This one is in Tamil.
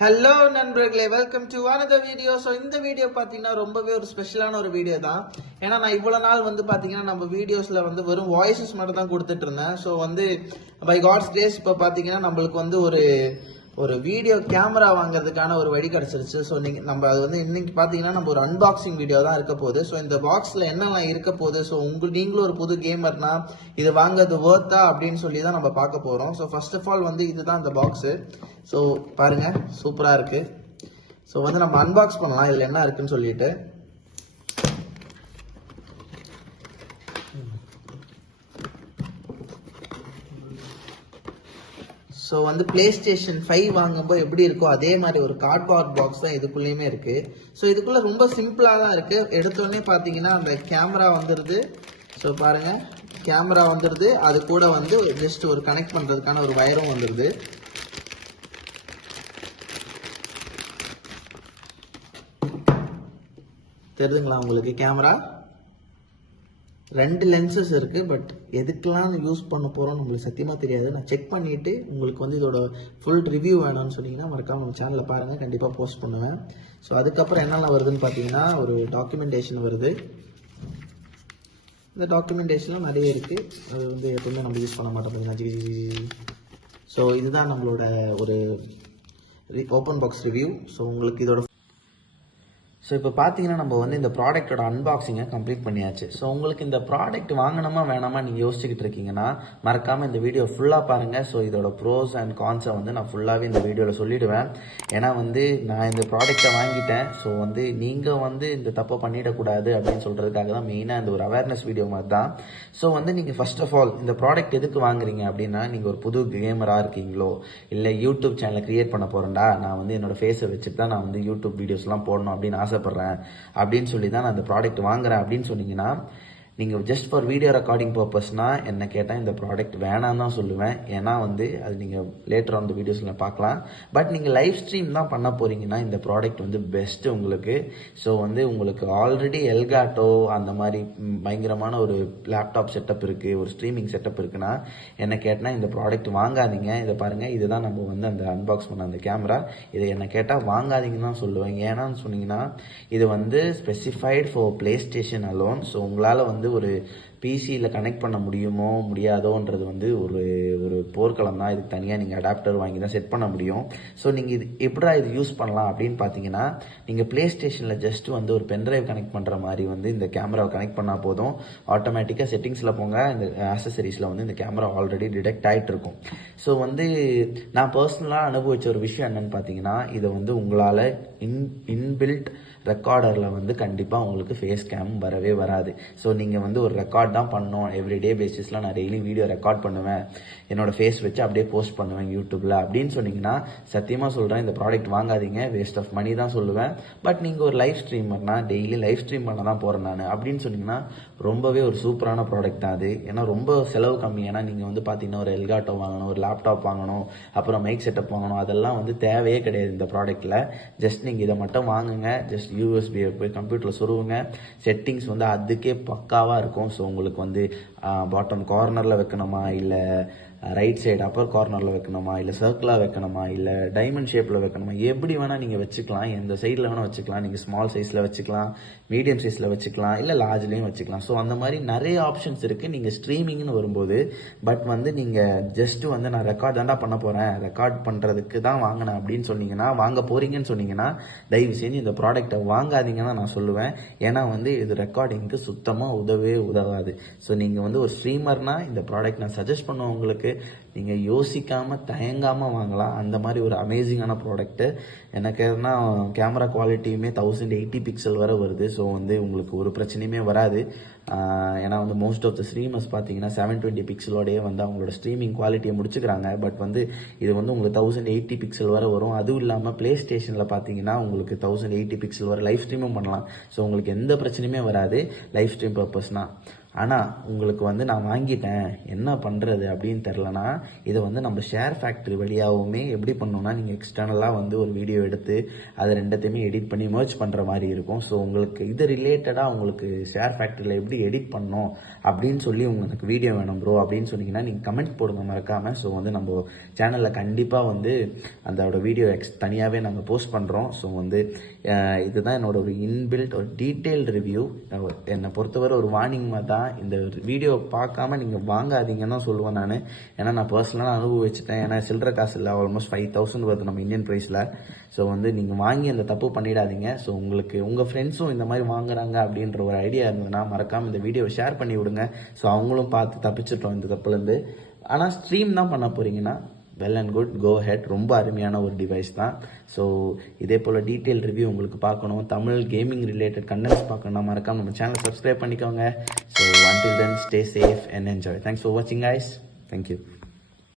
ஹலோ நண்பர்களே, welcome to another video. So இந்த வீடியோ பார்த்தீங்கன்னா ரொம்பவே ஒரு ஸ்பெஷலான ஒரு வீடியோ தான். ஏன்னா நான் இவ்வளோ நாள் பார்த்தீங்கன்னா நம்ம வீடியோஸில் வெறும் வாய்ஸஸ் மட்டும் தான் கொடுத்துட்டு இருந்தேன். ஸோ பை காட்ஸ் கிரேஸ் இப்போ பார்த்தீங்கன்னா நம்மளுக்கு ஒரு வீடியோ கேமரா வாங்குறதுக்கான ஒரு வழி கிடச்சிருச்சு. ஸோ நம்ம அது இன்னைக்கு பார்த்தீங்கன்னா நம்ம ஒரு அன்பாக்சிங் வீடியோ தான் இருக்க போகுது. ஸோ இந்த பாக்ஸில் என்னெல்லாம் இருக்க போகுது, ஸோ நீங்களும் ஒரு புது கேமர்னா இது வாங்குறது ஒர்த்தா அப்படின்னு சொல்லி தான் நம்ம பார்க்க போகிறோம். ஸோ ஃபர்ஸ்ட் ஆஃப் ஆல் இதுதான் இந்த பாக்ஸு. ஸோ பாருங்க, சூப்பராக இருக்கு. ஸோ நம்ம அன்பாக்ஸ் பண்ணலாம் இதில் என்ன இருக்குன்னு சொல்லிட்டு. ஸோ பிளே ஸ்டேஷன் 5 வாங்கும்போது எப்படி இருக்கோ அதே மாதிரி ஒரு கார்ட்போர்ட் பாக்ஸ் தான் இதுக்குள்ளேயுமே இருக்கு. ஸோ இதுக்குள்ள ரொம்ப சிம்பிளாக தான் இருக்கு. எடுத்தோடனே பார்த்தீங்கன்னா அந்த கேமரா வந்துடுது. ஸோ பாருங்க, கேமரா வந்துடுது. அது கூட ஜஸ்ட் ஒரு கனெக்ட் பண்ணுறதுக்கான ஒரு வயரும் வந்துடுது. தெரியுதுங்களா உங்களுக்கு? கேமரா 2 லென்சஸ் இருக்கு. பட் எதுக்கெல்லாம் யூஸ் பண்ண போறோம் நம்மளுக்கு சத்தியமா தெரியாது. நான் செக் பண்ணிட்டு உங்களுக்கு இதோட ஃபுல் ரிவ்யூ வேணும்னு சொன்னீங்கன்னா மறக்காம நம்ம சேனல்ல பாருங்க, கண்டிப்பா போஸ்ட் பண்ணுவேன். ஸோ அதுக்கப்புறம் என்னெல்லாம் வருதுன்னு பார்த்தீங்கன்னா ஒரு டாக்குமெண்டேஷன் வருது. இந்த டாக்குமெண்டேஷன்லாம் நிறைய இருக்கு. அது எப்பவுமே நம்ம யூஸ் பண்ண மாட்டோம். ஸோ இதுதான் நம்மளோட ஒரு ஓப்பன் பாக்ஸ் ரிவ்யூ. ஸோ உங்களுக்கு இதோட ஸோ இப்போ பார்த்தீங்கன்னா நம்ம இந்த ப்ராடக்டோட அன்பாக்சிங்கை கம்ப்ளீட் பண்ணியாச்சு. ஸோ உங்களுக்கு இந்த ப்ராடக்ட் வாங்கணுமா வேணாமா நீங்கள் யோசிச்சுக்கிட்டு இருக்கீங்கன்னா மறக்காமல் இந்த வீடியோ ஃபுல்லாக பாருங்கள். ஸோ இதோட ப்ரோஸ் அண்ட் கான்ஸை நான் ஃபுல்லாகவே இந்த வீடியோவில் சொல்லிவிடுவேன். ஏன்னா நான் இந்த ப்ராடக்டை வாங்கிட்டேன். ஸோ நீங்கள் இந்த தப்பை பண்ணிடக்கூடாது அப்படின்னு சொல்கிறதுக்காக தான் மெயினாக இந்த ஒரு அவேர்னஸ் வீடியோ மாதிரி தான். ஸோ நீங்கள் ஃபர்ஸ்ட் ஆஃப் ஆல் இந்த ப்ராடக்ட் எதுக்கு வாங்குறீங்க அப்படின்னா, நீங்கள் ஒரு புது கேமராக இருக்கீங்களோ, இல்லை யூடியூப் சேனலை கிரியேட் பண்ண போகிறேன்டா, நான் என்னோட ஃபேஸை வச்சுட்டு தான் நான் யூடியூப் வீடியோஸ்லாம் போடணும் அப்படின்னு ஆசைப்படுறேன் அப்படின்னு சொல்லி தான் நான் அந்த ப்ராடக்ட் வாங்குறேன் அப்படின்னு சொன்னீங்கன்னா, நீங்கள் ஜஸ்ட் ஃபார் வீடியோ ரெக்கார்டிங் பர்பஸ்னா என்ன கேட்டால் இந்த ப்ராடக்ட் வேணாம் தான் சொல்லுவேன். ஏன்னா அது நீங்கள் லேட்டர் ஆன் த வீடியோஸில் பார்க்கலாம். பட் நீங்கள் லைவ் ஸ்ட்ரீம் தான் பண்ண போகிறீங்கன்னா இந்த ப்ராடக்ட் பெஸ்ட்டு உங்களுக்கு. ஸோ உங்களுக்கு ஆல்ரெடி எல்காட்டோ அந்த மாதிரி பயங்கரமான ஒரு லேப்டாப் செட்டப் இருக்குது, ஒரு ஸ்ட்ரீமிங் செட்டப் இருக்குன்னா என்ன கேட்டால் இந்த ப்ராடக்ட் வாங்காதீங்க. இதை பாருங்கள், இதுதான் நம்ம அந்த அன்பாக்ஸ் பண்ண அந்த கேமரா. இதை என்ன கேட்டால் வாங்காதீங்கன்னு தான் சொல்லுவேன். ஏன்னான்னு சொன்னீங்கன்னா இது specified for play station alone. So உங்களால் ஒரு பிசியில் கனெக்ட் பண்ண முடியுமோ முடியாதோன்றது ஒரு போர்க்களம் தான். இதுக்கு தனியாக நீங்கள் அடாப்டர் வாங்கி தான் செட் பண்ண முடியும். ஸோ நீங்கள் இது எப்படா இது யூஸ் பண்ணலாம் அப்படின்னு பார்த்தீங்கன்னா, நீங்கள் பிளே ஸ்டேஷனில் ஜஸ்ட் ஒரு பென்ட்ரைவ் கனெக்ட் பண்ணுற மாதிரி இந்த கேமராவை கனெக்ட் பண்ணால் போதும். ஆட்டோமேட்டிக்காக செட்டிங்ஸில் போங்க, இந்த ஆக்சசரிஸில் இந்த கேமரா ஆல்ரெடி டிடெக்ட் ஆகிட்டு இருக்கும். ஸோ நான் பர்சனலாக அனுபவிச்ச ஒரு விஷயம் என்னன்னு பார்த்தீங்கன்னா, இதை உங்களால் இன்பில்ட் ரெக்கார்டரில் கண்டிப்பாக உங்களுக்கு ஃபேஸ் கேம் வரவே வராது. ஸோ நீங்கள் ஒரு ரெக்கார்ட் தான் பண்ணோம். எவ்ரிடே பேசிஸில் நான் டெய்லி வீடியோ ரெக்கார்ட் பண்ணுவேன், என்னோட ஃபேஸ் வச்சு அப்படியே போஸ்ட் பண்ணுவேன் யூடியூப்பில் அப்படின்னு சொன்னீங்கன்னா சத்தியமாக சொல்கிறேன், இந்த ப்ராடக்ட் வாங்காதீங்க. வேஸ்ட் ஆஃப் மணி தான் சொல்லுவேன். பட் நீங்கள் ஒரு லைவ் ஸ்ட்ரீமர்னா டெய்லி லைவ் ஸ்ட்ரீம் பண்ண தான் போகிறேன் நான் அப்படின்னு சொன்னீங்கன்னா ரொம்பவே ஒரு சூப்பரான ப்ராடக்ட் தான் அது. ஏன்னா ரொம்ப செலவு கம்மி. ஏன்னா நீங்கள் பார்த்தீங்கன்னா ஒரு எல்காட்டோ வாங்கணும், ஒரு லேப்டாப் வாங்கணும், அப்புறம் மைக் செட்டப் வாங்கணும், அதெல்லாம் தேவையே கிடையாது இந்த ப்ராடக்ட்டில். ஜஸ்ட் நீங்கள் இதை மட்டும் வாங்குங்க. ஜஸ்ட் யூஎஸ்பியை போய் கம்ப்யூட்டரில் சொருவுங்க. செட்டிங்ஸ் அதுக்கே பக்காவாக இருக்கும். ஸோ உங்களுக்கு பாட்டம் கார்னரில் வைக்கணுமா, இல்லை ரைட் சைடு அப்பர் கார்னரில் வைக்கணுமா, இல்லை சர்க்கிளாக வைக்கணுமா, இல்லை டைமண்ட் ஷேப்பில் வைக்கணுமா, எப்படி வேணால் நீங்கள் வச்சுக்கலாம். எந்த சைடில் வேணால் வச்சுக்கலாம். நீங்கள் ஸ்மால் சைஸில் வச்சுக்கலாம், மீடியம் சைஸில் வச்சுக்கலாம், இல்லை லார்ஜ்லேயும் வச்சுக்கலாம். ஸோ அந்த மாதிரி நிறைய ஆப்ஷன்ஸ் இருக்குது நீங்கள் ஸ்ட்ரீமிங்னு வரும்போது. பட் நீங்கள் ஜஸ்ட்டு நான் ரெக்கார்ட் தாண்டா பண்ண போகிறேன், ரெக்கார்ட் பண்ணுறதுக்கு தான் வாங்கினேன் அப்படின்னு சொன்னீங்கன்னா, வாங்க போகிறீங்கன்னு சொன்னீங்கன்னா தயவு செஞ்சு இந்த ப்ராடக்டை வாங்காதீங்கன்னு நான் சொல்லுவேன். ஏன்னா இது ரெக்கார்டிங்க்கு சுத்தமாக உதவாது. ஸோ நீங்கள் ஒரு ஸ்ட்ரீமர்னா இந்த ப்ராடக்ட் நான் சஜஸ்ட் பண்ணுவேன் உங்களுக்கு. நீங்கள் யோசிக்காமல் தயங்காமல் வாங்கலாம். அந்த மாதிரி ஒரு அமேசிங்கான ப்ராடக்ட்டு. எனக்கு எதுனா கேமரா குவாலிட்டியுமே 1080 பிக்சல் வரை வருது. ஸோ உங்களுக்கு ஒரு பிரச்சனையுமே வராது. ஏன்னா மோஸ்ட் ஆஃப் த ஸ்ட்ரீமர்ஸ் பார்த்தீங்கன்னா 720 பிக்சலோடய அவங்களோட ஸ்ட்ரீமிங் குவாலிட்டியை முடிச்சுக்கிறாங்க. பட் இது உங்களுக்கு 1080 பிக்சல் வரை வரும். அதுவும் இல்லாமல் பிளே ஸ்டேஷனில் பார்த்தீங்கன்னா உங்களுக்கு 1080 பிக்சல் வரை லைவ் ஸ்ட்ரீமும் பண்ணலாம். ஸோ உங்களுக்கு எந்த பிரச்சனையுமே வராது லைவ் ஸ்ட்ரீம் பர்பஸ்னால். ஆனால் உங்களுக்கு வந்து நான் வாங்கிட்டேன் என்ன பண்ணுறது அப்படின்னு தெரிலனா இதை வந்து நம்ம ஷேர் ஃபேக்ட்ரி வழியாகவுமே எப்படி பண்ணோம்னா நீங்கள் எக்ஸ்டர்னலாக வந்து ஒரு வீடியோ எடுத்து அதை ரெண்டத்தையுமே எடிட் பண்ணி மர்ஜ் பண்ணுற மாதிரி இருக்கும். ஸோ உங்களுக்கு இது ரிலேட்டடாக உங்களுக்கு ஷேர் ஃபேக்ட்ரியில் எப்படி எடிட் பண்ணோம் அப்படின்னு சொல்லி உங்களுக்கு வீடியோ வேணும் ப்ரோ அப்படின்னு சொன்னீங்கன்னா நீங்கள் கமெண்ட் போடுங்க மறக்காமல். ஸோ வந்து நம்ம சேனலில் கண்டிப்பாக வந்து அதோட வீடியோ தனியாகவே நாங்கள் போஸ்ட் பண்ணுறோம். ஸோ வந்து இதுதான் என்னோட ஒரு இன்பில்ட் ஒரு டீட்டெயில்டு ரிவ்யூ. என்னை பொறுத்தவரை ஒரு வார்னிங் மாதிரி தான். இந்த வீடியோ பார்க்காம நீங்கள் வாங்காதீங்கன்னு தான் சொல்லுவேன் நான். ஏன்னா நான் பர்சனலாக அனுபவிச்சுட்டேன். ஏன்னா சில்லற காசு இல்லை, ஆல்மோஸ்ட் 5000 வருது நம்ம இந்தியன் ப்ரைஸில். ஸோ வந்து நீங்கள் வாங்கி அந்த தப்பு பண்ணிடாதீங்க. ஸோ உங்களுக்கு உங்கள் ஃப்ரெண்ட்ஸும் இந்த மாதிரி வாங்குறாங்க அப்படின்ற ஒரு ஐடியா இருந்ததுன்னா மறக்காமல் இந்த வீடியோவை ஷேர் பண்ணி விடுங்க. ஸோ அவங்களும் பார்த்து தப்பிச்சிட்டோம் இந்த தப்புலேருந்து. ஆனால் ஸ்ட்ரீம் தான் பண்ண போகிறீங்கன்னா well and good, go ahead. ரொம்ப அருமையான ஒரு டிவைஸ் தான். ஸோ இதே போல் டீட்டெயில் ரிவ்யூ உங்களுக்கு பார்க்கணும், தமிழ் கேமிங் ரிலேட்டட் கண்டென்ட்ஸ் பார்க்கணும்னா மறக்காம நம்ம சேனலை சப்ஸ்கிரைப் பண்ணிக்கோங்க. So until then stay safe and enjoy. Thanks for watching guys. Thank you.